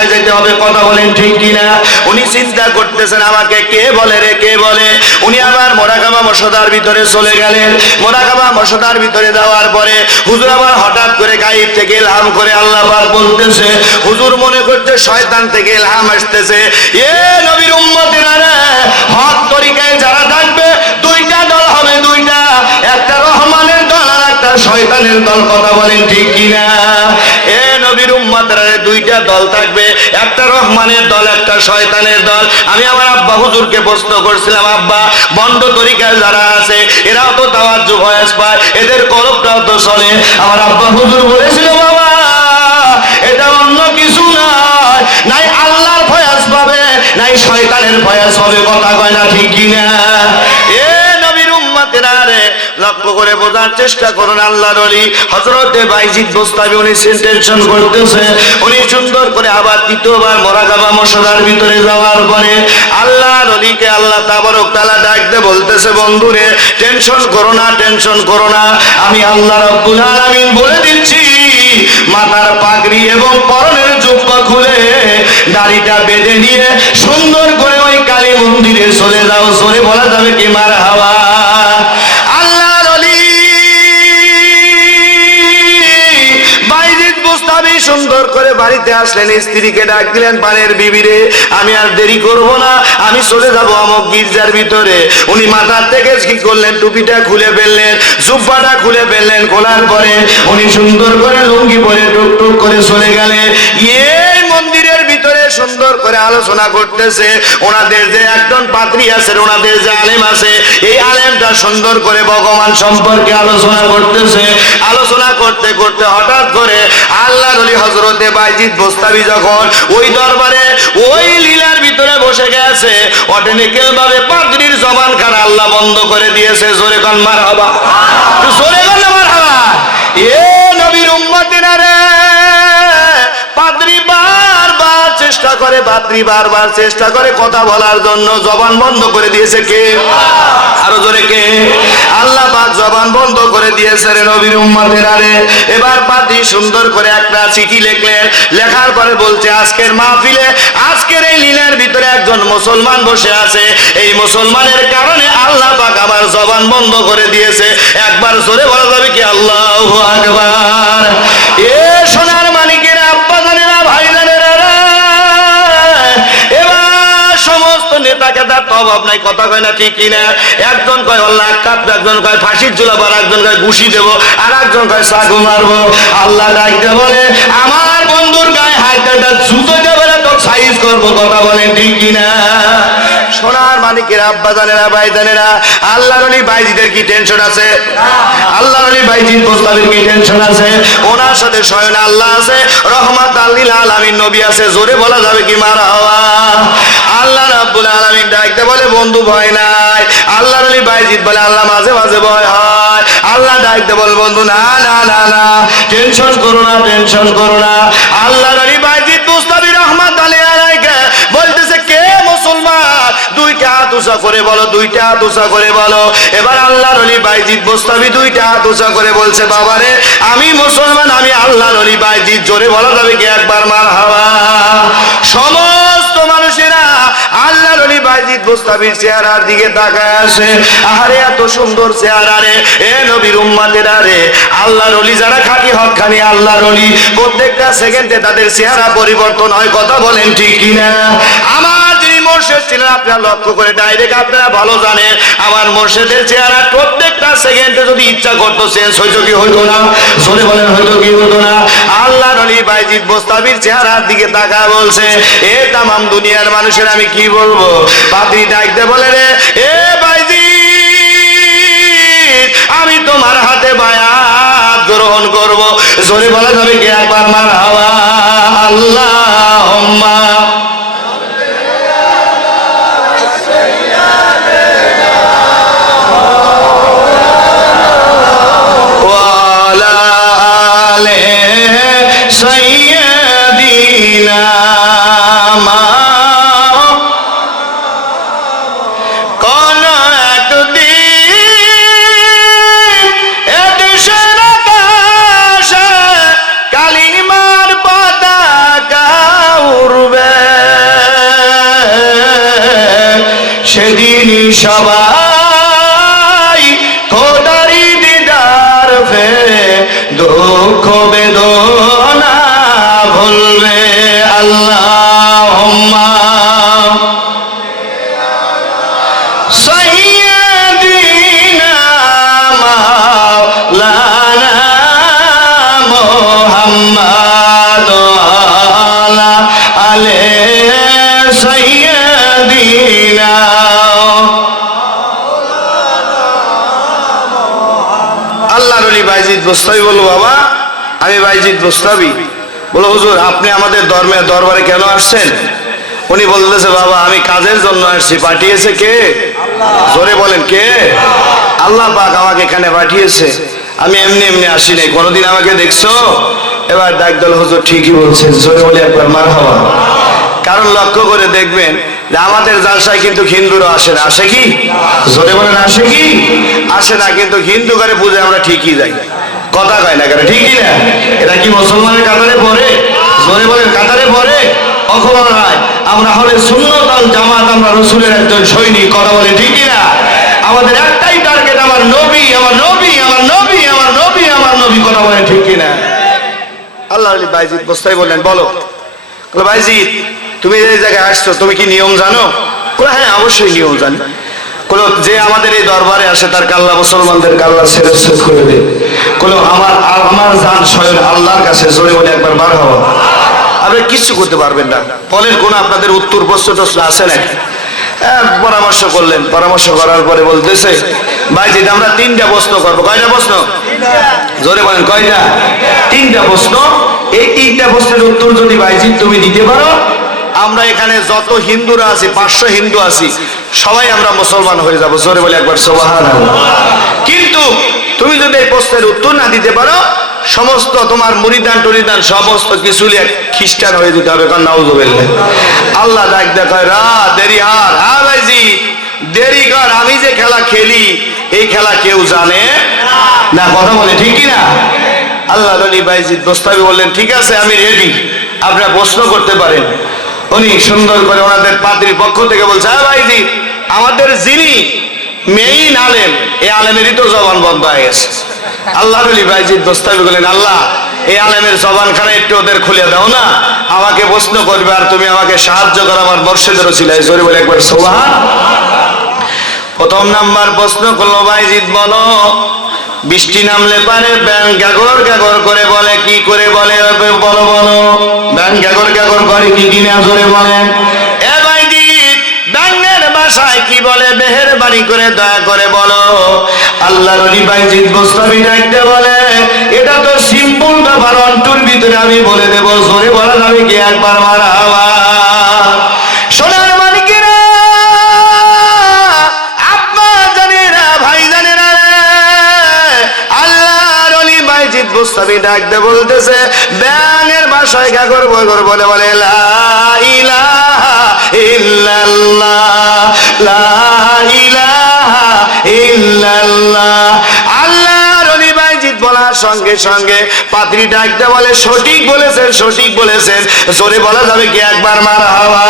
কোথায় যেতে হবে, কথা বলেন ঠিক কিনা? উনি চিন্তা করতেছেন আমাকে কে বলে রে, কে বলে। উনি আবার মুরাকাবা মশদার ভিতরে চলে গেলেন। মুরাকাবা মশদার ভিতরে যাওয়ার পরে হুজুর আবার হঠাৎ করে গায়েব থেকে ইলহাম করে আল্লাহ পাক বলতেছে, হুজুর মনে করতে শয়তান থেকে ইলহাম আসতেছে, এ নবীর উম্মতেরা রে, হক তরিকায় যারা থাকবে দুইটা দল হবে, দুইটা, একটা রহমানের দল আর একটা শয়তানের দল, কথা বলেন ঠিক কিনা? এ নবীর উম্মতেরা রে, দুইটা দল থাকবে, একটা রহমানের দল, একটা শয়তানের দল। আমি আমার আব্বা হুজুরকে প্রশ্ন করছিলাম, আব্বা বন্ড তরিকায় যারা আছে এরাও তো তাওয়াজ্জুহ ভয়েস পায়, এদের কলবটাও তো চলে। আমার আব্বা হুজুর বলেছিল, বাবা এটা অন্য কিছু নয়, নাই আল্লাহর ফয়াজ পাবে নাই শয়তানের ফয়াজ হবে, কথা কয় না ঠিক কিনা? এ নবীর উম্মতেরা রে, লক্ষ্য করে বোঝার চেষ্টা করুন। আল্লাহর ওলি হযরতে বাইজিদ বোস্তামি উনি টেনশন করতেছে। উনি সুন্দর করে আবার দ্বিতীয়বার মুরাকাবা মশদার ভিতরে যাওয়ার পরে আল্লাহর ওলিকে আল্লাহ তাবারক তাআলা ডাকতে বলতেছে, বন্ধুরে টেনশন করো না, টেনশন করো না, আমি আল্লাহ রাব্বুল আলামিন বলে দিচ্ছি, মাথার পাগড়ি এবং পরনের জুব্বা খুলে দাড়িটা বেঁধে নিয়ে সুন্দর করে ওই কালী মন্দিরে চলে যাও। সরে বলা যাবে কি মারহাবা? আল্লাহর ওলি বাইজিদ বোস্তামি সুন্দর করে বাড়িতে আসলেন, স্ত্রীকে ডাক দিলেন, পানের বিবিরে আমি আর দেরি করব না, আমি চলে যাব অমুক গির্জার ভিতরে। উনি মাথার থেকে কি করলেন, টুপিটা খুলে ফেললেন, জুব্বাটা খুলে ফেললেন। খোলার পরে উনি সুন্দর করে লুঙ্গি পরে টুকটুক করে চলে গেলেন। এই মন্দিরের ভিতরে সুন্দর করে আলোচনা করতেছে। ওনাদের যে একজন পাত্রী আছে, ওনাদের যে আলেম আছে, এই আলেমটা সুন্দর করে ভগবান সম্পর্কে আলোচনা করতেছে। আলোচনা করতে করতে হঠাৎ করে আল্লাহর ওলি হযরতে বাইজিদ বোস্তামি যখন ওই দরবারে ওই লীলার ভিতরে বসে গেছে, অটোমেটিক্যাল ভাবে পাদ্রীর জবানখানা আল্লাহ বন্ধ করে দিয়েছে। জোরে কোন মারহাবা, জোরে কোন মারহাবা। এ নবীর উম্মতেরা রে, পাদ্রী বারবার চেষ্টা করে, পাদ্রী বারবার চেষ্টা করে কথা বলার জন্য, জবান বন্ধ করে দিয়েছে কে? আরো জোরে কে? আল্লাহ পাক জবান বন্ধ করে দিয়েছে রে নবীর উম্মতেরা রে। এবার পাদ্রী সুন্দর করে একটা চিঠি লিখলেন, লেখার পরে বলছে, আজকের মাহফিলে, আজকের এই লীলার ভিতরে একজন মুসলমান বসে আছে, এই মুসলমানের কারণে আল্লাহ পাক আমার জবান বন্ধ করে দিয়েছে। একবার জোরে বলা যাবে কি আল্লাহু আকবার? এ সোনার মানিকেরা, আব্বা জানেরা, ভাই জানেরা, এবার সমস্ত নেতাকে তার তো অভাব নাই, কথা কয় না ঠিক কিনা? একজন কয় আল্লাহ কাটবে, একজন কয় ফাঁসির ঝুলাবো, আর একজন কয় ঘুষি দেবো, আর একজন কয় চাকু মারবো। আল্লাহ ডাকতে বলে, আমার বন্ধুর গায়ে হাইটা জুতো দেবে না তো সাইজ করবো, কথা বলেন ঠিক কিনা? সোনার মানিকের আব্বা জানেরা, ভাই জানেরা, আল্লাহর ওলি বাইজিদের কি টেনশন আছে? আল্লাহর ওলি বাইজিদ বোস্তামির কি টেনশন আছে? ওনার সাথে স্বয়ং আল্লাহ আছে, রহমাতাল লিল আলামিন নবী আছে। জোরে বলা যাবে কি মারহাবা? আল্লাহ রাব্বুল আলামিন ডাকতে বলে, বন্ধু ভয় নাই। আল্লাহর ওলি বাইজিদ বলে, আল্লাহ মাঝে মাঝে ভয় হয়। আল্লাহ ডাকতে বলে, বন্ধু না না না না, টেনশন করো না, টেনশন করো না। আল্লাহর ওলি বাইজিদ বোস্তামি রহমাতাল লিল আলাইকে বলতেছে, কে মুসলমান? দুইটা হাত উঁচা করে বলো, দুইটা হাত উঁচা করে বলো। এবার আল্লাহর ওলি বাইজিদ বোস্তামি দুইটা হাত উঁচা করে বলছে, বাবারে আমি মুসলমান, আমি আল্লাহর ওলি বাইজিদ। জোরে বলা যাবে কি একবার মারহাবা? সমস্ত মানুষেরা আল্লাহর ওলি বাইজিদ বোস্তামির চেহারার দিকে তাকায় আসে। আরে এত সুন্দর চেহারা রে, এ নবীর উম্মতেরা রে, আল্লাহর ওলি যারা খাঁটি হক্কানি আল্লাহর ওলি, প্রত্যেকটা সেকেন্ডে তাদের চেহারা পরিবর্তন হয়, কথা বলেন ঠিক কিনা? আমার যিনি মুর্শিদ ছিলেন, আপনারা লক্ষ্য করে ডাইরেক্ট আপনারা ভালো জানেন, আমার মুর্শিদের চেহারা প্রত্যেকটা সেকেন্ডে যদি ইচ্ছা করতো চেঞ্জ হইতো কি হইতো না? জোরে বলেন হইতো কি হইতো না? আল্লাহর ওলি বাইজিদ বোস্তামির চেহারার দিকে তাকায় বলছে, এ তামাম দুনিয়ার মানুষের আমি কি বলবো? পাদ্রী ডাকতে বলে, রে এ বাইজিদ, আমি তোমার হাতে বায়াত গ্রহণ করব। জোরে বলা যাবে কি একবার মারহাবা? আল্লাহুম্মা সাইয়্যিদিনা মা কোন একদিন এদেশের আকাশে কালিমার পতাকা সবাই খোদারি দিদার ফে দুঃখ বেদনা ভুলবে আল্লাহুম্মা সাইয়্যিদিনা মাওলানা মুহাম্মদ আলা আলে সাইয়্যিদিনা। আল্লাহর ওলি বাইজিদ বুস্তামি বলল, বাবা আমি বাইজিদ বুস্তামি। বলো হুজুর আপনি আমাদের দরবারে কেন আসছেন? উনি বলতেছে, বাবা আমি কাজের জন্য আসছি। পাঠিয়েছে কে? জোরে বলেন কে? আল্লাহ পাক আমাকে এখানে পাঠিয়েছে, আমি এমনি এমনি আসি নাই। কোনোদিন আমাকে দেখছো? এবার ডাক দল, হুজুর ঠিকই বলছে, জোরে বলে একবার মারহাবা। কারণ লক্ষ্য করে দেখবেন যে আমাদের জালসায় কিন্তু হিন্দুরা আসে না। আসে কি? জোরে বলেন আসে কি? আসে না, কিন্তু হিন্দু ঘরে পুজো আমরা ঠিকই যাই। কথা কয় না কেন? ঠিকই না? এটা কি মুসলমানের কাতারে পড়ে? জোরে বলেন কাতারে পড়ে? কখনো নয়। আমরা হলে সুন্নাত আল জামাত, আমরা রাসূলের একজন সৈনিক। কথা বলে ঠিকই না? আমাদের একটাই টার্গেট, আমার নবী, আমার নবী, আমার নবী, আমার নবী, আমার নবী। কথা বলে ঠিকই না? আল্লাহ আলী বাইজিদ বুস্তামি বললেন, বলো। বলো বাইজিদ তুমি এই জায়গায় আসছো, তুমি কি নিয়ম জানো? বলে হ্যাঁ অবশ্যই নিয়ম জানি। বলো যে আমাদের এই দরবারে আসে তার কাল্লা মুসলমানদের কাল্লা ছেড়ে ছেদ করে দেয়। বলো আমার জান স্বয়ং আল্লাহর কাছে। জোরে বলে একবার বার হওয়া। আপনি কিচ্ছু করতে পারবেন না। বলেন কোন আপনাদের উত্তর প্রশ্ন টশ্ন আছে নাকি? পরামর্শ করলেন, পরামর্শ করার পরে বলতেছে, ভাইজিদ আমরা 3টা প্রশ্ন করবো। কয়টা প্রশ্ন? জোরে বলেন কয়টা? 3টা প্রশ্ন। এই 3টা প্রশ্নের উত্তর যদি ভাইজিদ তুমি দিতে পারো, আমরা এখানে যত হিন্দুরা আছি, 500 হিন্দু আছি, সবাই আমরা মুসলমান হয়ে যাব। জোরে বলে একবার সুবহানাল্লাহ। কিন্তু তুমি যদি এই প্রশ্নের উত্তর না দিতে পারো, সমস্ত তোমার মুরিদান টরিদান সমস্ত কিছু খ্রিস্টান হয়ে যেতে হবে। কারণ নাউযুবিল্লাহ। আল্লাহ ডাক দেখায়, রা দেরি হার। হ্যাঁ ভাইজি দেরি কর, আমি যে খেলা খেলি এই খেলা কেউ জানে না। কথা বলে ঠিক কি না? আল্লাহ আলী বাইজিদ বুস্তামি বললেন, ঠিক আছে আমি রেডি, আপনারা প্রশ্ন করতে পারেন। উনি সুন্দর করে ওনাদের পাদ্রীর পক্ষ থেকে বলছে, হ্যাঁ ভাইজি আমাদের যিনি মেইন আলেম, এই আলেমেরই তো জবান বন্ধ হয়ে গেছে। আল্লাহ আলী বাইজিদ বুস্তামি বললেন, আল্লাহ এই আলেমের জবানখানা একটু ওদের খুলে দাও না, আমাকে প্রশ্ন করবে আর তুমি আমাকে সাহায্য করো আমার বর্ষেদেরও ছিলাই। জোরে বলে একবার সুবহান। প্রথম নাম্বার প্রশ্ন করলো, বাইজিদ বলো বৃষ্টি নামলে পারে ব্যাং গাগর গাগর করে বলে, কি করে বলে? বলো বলো। ব্যাং গাগর গাগর করে কি কিনা? জোরে বলেন। এ বাইজিদ ব্যাঙের ভাষায় কি বলে? মেহেরবানি করে দয়া করে বলো। আল্লাহর ওলি বাইজিদ বুস্তামি ডাকতে বলে, এটা তো সিম্পল ব্যাপার, অন্টুর ভিতরে আমি বলে দেব। জোরে বলা যাবে কি একবার মারহাবা? সোনার মানিকেরা, আব্বা জানেরা, ভাই জানেরা, আল্লাহর ওলি বাইজিদ বুস্তামি ডাকতে বলতেছে, ব্যাঙের ভাষায় গাগর বগর বলে বলে, লা ইলাহা ইল্লাল্লাহ, লা ইলাহা ইল্লাল্লাহ। আল্লাহর ওলি বাইজিদ বলার সঙ্গে সঙ্গে পাদ্রী ডাকতে বলে, সঠিক বলেছেন, সঠিক বলেছেন। জোরে বলা যাবে কি একবার মারহাবা?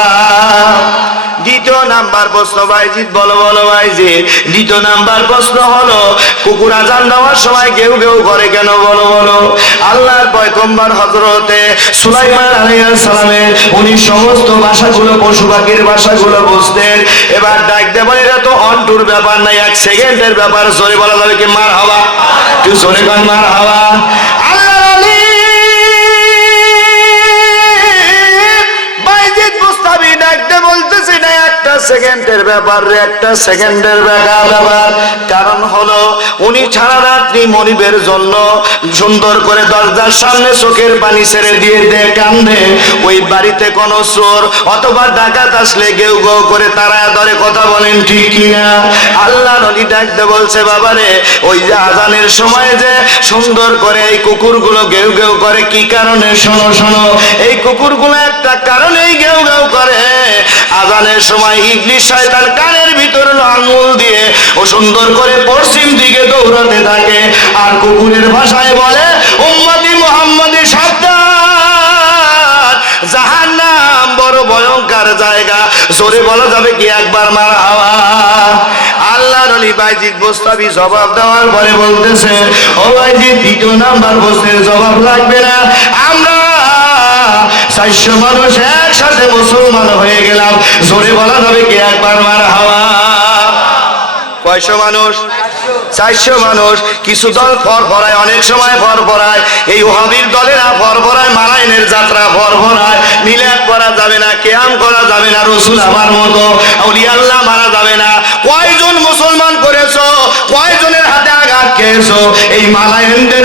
দ্বিতীয় নাম্বার প্রশ্ন, বাইজিদ বলো বলো বাইজিদ। দ্বিতীয় নাম্বার প্রশ্ন হলো, কুকুর আজান দেওয়ার সময় গেউ গেউ করে কেন? বলো বলো। আল্লাহর পয়গম্বর হযরতে সুলাইমান আলাইহিস সালামের উনি সমস্ত ভাষাগুলো, পশু পাখির ভাষাগুলো বুঝতেন। এবার ডাকতে বলে, এটা তো অন্টুর ব্যাপার নাই, 1 সেকেন্ডের ব্যাপার। জোরে বলা যাবে কি মারহাবা? তুই জোরে কর মারহাবা। আল্লাহর ওলি বাইজিদ বুস্তামি ডাকতে বলতেছে, না 1 সেকেন্ডের ব্যাপার রে, 1 সেকেন্ডের ব্যাপার। কারণ হলো উনি সারা রাত্রি মনিবের জন্য সুন্দর করে দরজার সামনে চোখের পানি ছেড়ে দিয়ে কান্দে। ওই বাড়িতে কোনো চোর অথবা ডাকাত আসলে গেউ গেউ করে তারা ধরে। কথা বলেন ঠিক কিনা? আল্লাহ নবী ডাকতে বলছে, বাবারে ওই যে আজানের সময় যে সুন্দর করে এই কুকুরগুলো গেউ গেউ করে, কি কারণে? শোনো শোনো, এই কুকুরগুলো একটা কারণেই গেউ গেউ করে। আজানের সময় ইবলিস শয়তান কানের ভিতর আঙ্গুল দিয়ে ও সুন্দর করে পশ্চিম দিকে দৌড়াতে থাকে, আর কুকুরের ভাষায় বলে, উম্মতি মুহাম্মাদি সাবধান, জাহান্নাম বড় ভয়ঙ্কর জায়গা। জোরে বলা যাবে কি একবার মারহাবা? আলী বাইজিদ বোস্তাবি জবাব দেওয়ার পরে বলতেছে, ও বাইজিদ দ্বিতীয় নাম্বার প্রশ্নের জবাব লাগবে না, আমরা 400 মানুষ একসাথে মুসলমান হয়ে গেলাম, জোরে বলা যাবে কি একবার মারহাবা? কয়শো মানুষ? 400 মানুষ। কিছু দল ফরফরায়, অনেক সময় ফরফরায়, এই ওহাবির দলেরা ফরফরায়, মালাইনের যাত্রা ফরফরায়, মিলাদ করা যাবে না, কিয়াম করা যাবে না, রসুল আমার মতো আউলিয়া আল্লাহ মারা যাবে না। কয়জন মুসলমান করেছো? কয়জনের হাতে আঘাত খেয়েছো? এই মালাইনদের